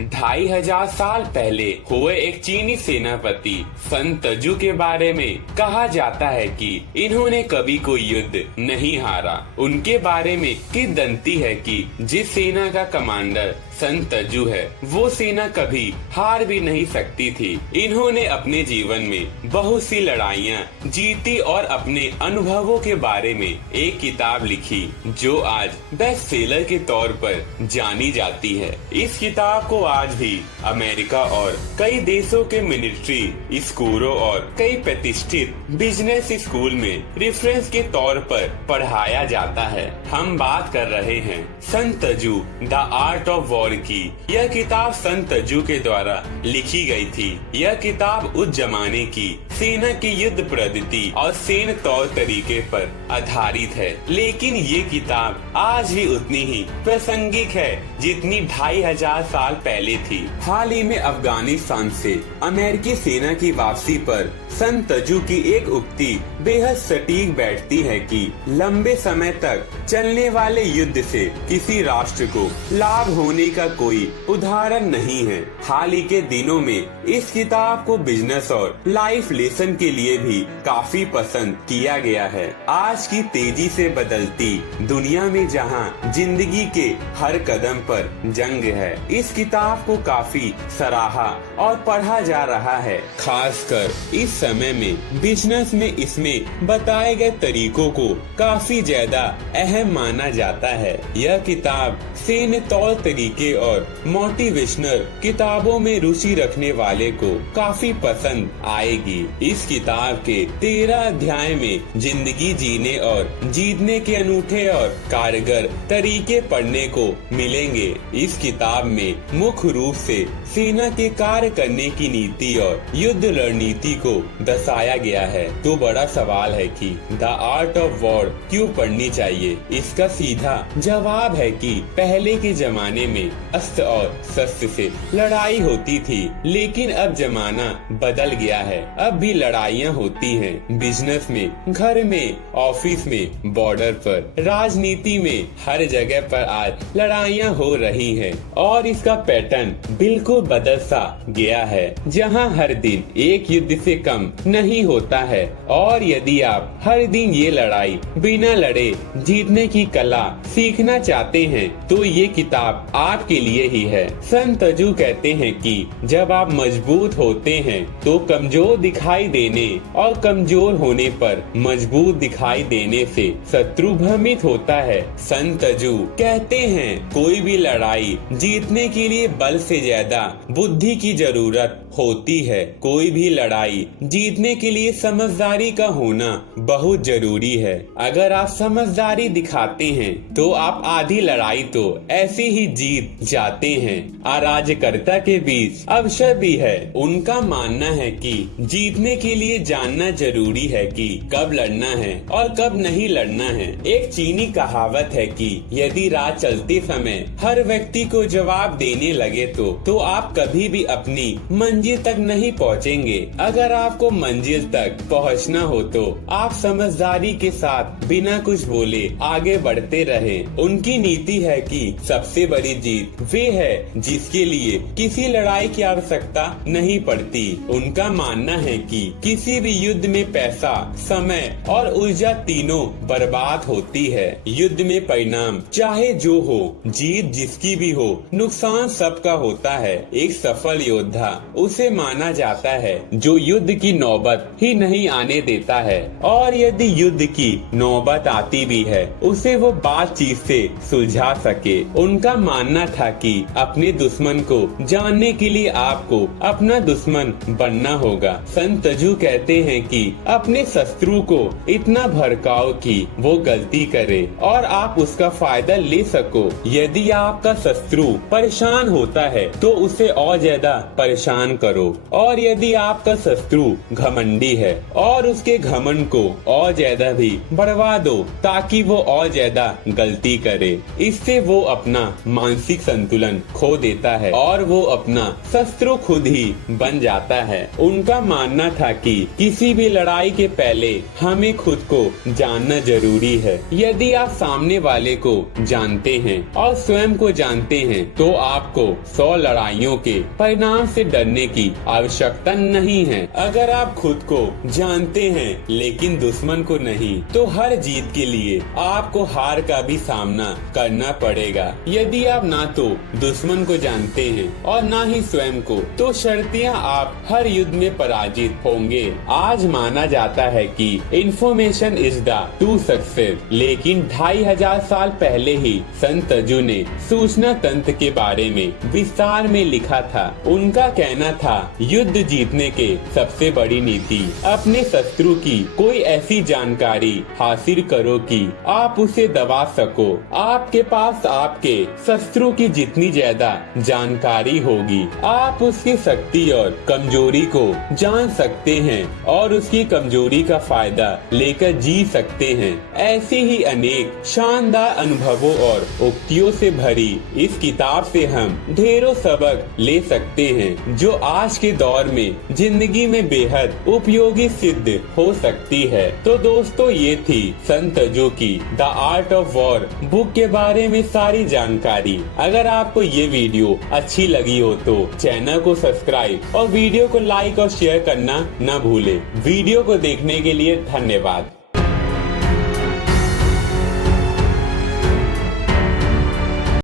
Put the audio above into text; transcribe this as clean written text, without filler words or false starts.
2500 साल पहले हुए एक चीनी सेनापति सन तजू के बारे में कहा जाता है कि इन्होंने कभी कोई युद्ध नहीं हारा। उनके बारे में किंवदंती है कि जिस सेना का कमांडर सन तजू है वो सेना कभी हार भी नहीं सकती थी। इन्होंने अपने जीवन में बहुत सी लड़ाइयाँ जीती और अपने अनुभवों के बारे में एक किताब लिखी जो आज बेस्ट सेलर के तौर पर जानी जाती है। इस किताब को आज भी अमेरिका और कई देशों के मिलिट्री स्कूलों और कई प्रतिष्ठित बिजनेस स्कूल में रेफरेंस के तौर पर पढ़ाया जाता है। हम बात कर रहे हैं सन तजू द आर्ट ऑफ वॉर की। यह किताब सन तजू के द्वारा लिखी गई थी। यह किताब उस जमाने की सेना की युद्ध पद्धति और सैन्य तौर तरीके पर आधारित है, लेकिन ये किताब आज भी उतनी ही प्रासंगिक है जितनी 2500 साल पहले थी। हाल ही में अफगानिस्तान से अमेरिकी सेना की वापसी पर सन तजू की एक उक्ति बेहद सटीक बैठती है कि लंबे समय तक चलने वाले युद्ध से किसी राष्ट्र को लाभ होने का कोई उदाहरण नहीं है। हाल ही के दिनों में इस किताब को बिजनेस और लाइफ लेसन के लिए भी काफी पसंद किया गया है। आज की तेजी से बदलती दुनिया में जहां जिंदगी के हर कदम पर जंग है, इस किताब को काफी सराहा और पढ़ा जा रहा है। खासकर इस समय में बिजनेस में इसमें बताए गए तरीकों को काफी ज्यादा अहम माना जाता है। यह किताब सैन्य तौर तरीके और मोटिवेशनल किताबों में रुचि रखने वाले को काफी पसंद आएगी। इस किताब के 13 अध्याय में जिंदगी जीने और जीतने के अनूठे और कारगर तरीके पढ़ने को मिलेंगे। इस किताब में मुख्य रूप से सेना के कार्य करने की नीति और युद्ध रणनीति को दर्शाया गया है। तो बड़ा सवाल है कि द आर्ट ऑफ वॉर क्यों पढ़नी चाहिए? इसका सीधा जवाब है कि पहले के जमाने में अस्त्र और शस्त्र से लड़ाई होती थी, लेकिन अब जमाना बदल गया है। अब भी लड़ाइयाँ होती हैं, बिजनेस में, घर में, ऑफिस में, बॉर्डर पर, राजनीति में, हर जगह पर आज लड़ाइयाँ हो रही हैं और इसका पैटर्न बिल्कुल बदल सा गया है, जहां हर दिन एक युद्ध से कम नहीं होता है। और यदि आप हर दिन ये लड़ाई बिना लड़े जीतने की कला सीखना चाहते हैं तो ये किताब आपके लिए ही है। सन तजू कहते हैं कि जब आप मजबूत होते हैं तो कमजोर दिखाई देने और कमजोर होने पर मजबूत दिखाई देने से शत्रु भ्रमित होता है। सन तजू कहते हैं कोई भी लड़ाई जीतने के लिए बल से ज्यादा बुद्धि की जरूरत होती है। कोई भी लड़ाई जीतने के लिए समझदारी का होना बहुत जरूरी है। अगर आप समझदारी दिखाते हैं तो आप आधी लड़ाई तो ऐसे ही जीत जाते हैं। अराजकता के बीच अवसर भी है। उनका मानना है कि जीतने के लिए जानना जरूरी है कि कब लड़ना है और कब नहीं लड़ना है। एक चीनी कहावत है कि यदि रात चलते समय हर व्यक्ति को जवाब देने लगे तो आप कभी भी अपनी मंजिल तक नहीं पहुंचेंगे। अगर आपको मंजिल तक पहुंचना हो तो आप समझदारी के साथ बिना कुछ बोले आगे बढ़ते रहें। उनकी नीति है कि सबसे बड़ी जीत वे है जिसके लिए किसी लड़ाई की आवश्यकता नहीं पड़ती। उनका मानना है कि किसी भी युद्ध में पैसा, समय और ऊर्जा तीनों बर्बाद होती है। युद्ध में परिणाम चाहे जो हो, जीत जिसकी भी हो, नुकसान सबका होता है। एक सफल योद्धा उसे माना जाता है जो युद्ध की नौबत ही नहीं आने देता है, और यदि युद्ध की नौबत आती भी है उसे वो बातचीत से सुलझा सके। उनका मानना था कि अपने दुश्मन को जानने के लिए आपको अपना दुश्मन बनना होगा। सन तजू कहते हैं कि अपने शत्रु को इतना भड़काओ कि वो गलती करे और आप उसका फायदा ले सको। यदि आपका शत्रु परेशान होता है तो उसे और ज्यादा परेशान करो, और यदि आपका शत्रु घमंडी है और उसके घमंड को और ज्यादा भी बढ़वा दो ताकि वो और ज्यादा गलती करे। इससे वो अपना मानसिक मानसिक संतुलन खो देता है और वो अपना शत्रु खुद ही बन जाता है। उनका मानना था कि किसी भी लड़ाई के पहले हमें खुद को जानना जरूरी है। यदि आप सामने वाले को जानते हैं और स्वयं को जानते हैं तो आपको 100 लड़ाइयों के परिणाम से डरने की आवश्यकता नहीं है। अगर आप खुद को जानते हैं लेकिन दुश्मन को नहीं, तो हर जीत के लिए आपको हार का भी सामना करना पड़ेगा। यदि आप ना तो दुश्मन को जानते हैं और ना ही स्वयं को, तो शर्तियाँ आप हर युद्ध में पराजित होंगे। आज माना जाता है कि information is the two success, लेकिन 2500 साल पहले ही संत तजु ने सूचना तंत्र के बारे में विस्तार में लिखा था। उनका कहना था, युद्ध जीतने के सबसे बड़ी नीति अपने शत्रु की कोई ऐसी जानकारी हासिल करो कि आप उसे दबा सको। आपके पास आपके शत्रु की जितनी ज्यादा जानकारी होगी, आप उसकी शक्ति और कमजोरी को जान सकते हैं और उसकी कमजोरी का फायदा लेकर जी सकते हैं। ऐसे ही अनेक शानदार अनुभवों और उक्तियों से भरी इस किताब से हम ढेरों सबक ले सकते हैं जो आज के दौर में जिंदगी में बेहद उपयोगी सिद्ध हो सकती है। तो दोस्तों, ये थी संत तजु की the art of war book के बारे में सारी जानकारी। अगर आपको ये वीडियो अच्छी लगी हो तो चैनल को सब्सक्राइब और वीडियो को लाइक और शेयर करना न भूले। वीडियो को देखने के लिए धन्यवाद।